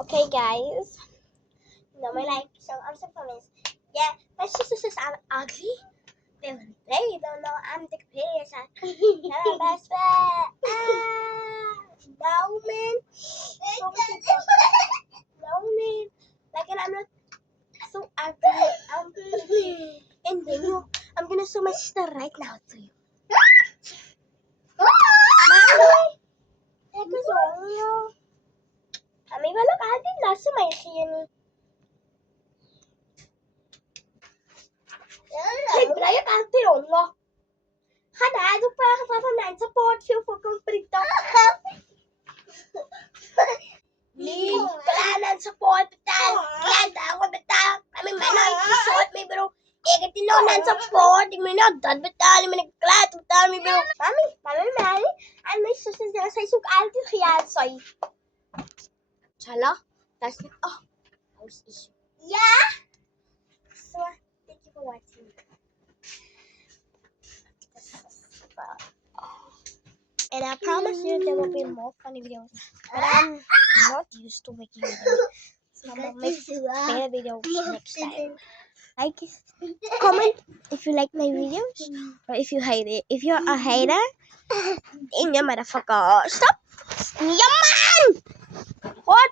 Okay, guys. No, my like so I'm so promise. Yeah, my sisters are ugly. They don't know I'm the prettiest. Not my best friend. No man. No man. Like and I'm not so ugly. I'm pretty. And then I'm gonna show my sister right now to you. Mommy, take us home. Amigo, look, I did not see my skin. Saya kanti Allah. Hada du para fa man support you for complete. Ni kailangan support betal. Kaya ako betal. Kami manay support mi bro. Ega tinonan support. Imi na dad betal. Imi nagklat betal mi bro. Mami. And my sisters na sa isuk alti khiyal soy. Chala. That's it. Oh. House issue. Yeah. So, thank you for watching. And I promise you there will be more funny videos. But I'm not used to making videos. So I'm gonna make better videos next time. Like, comment if you like my videos or if you hate it. If you're a hater, then you motherfucker. Stop! Yeah, man! What?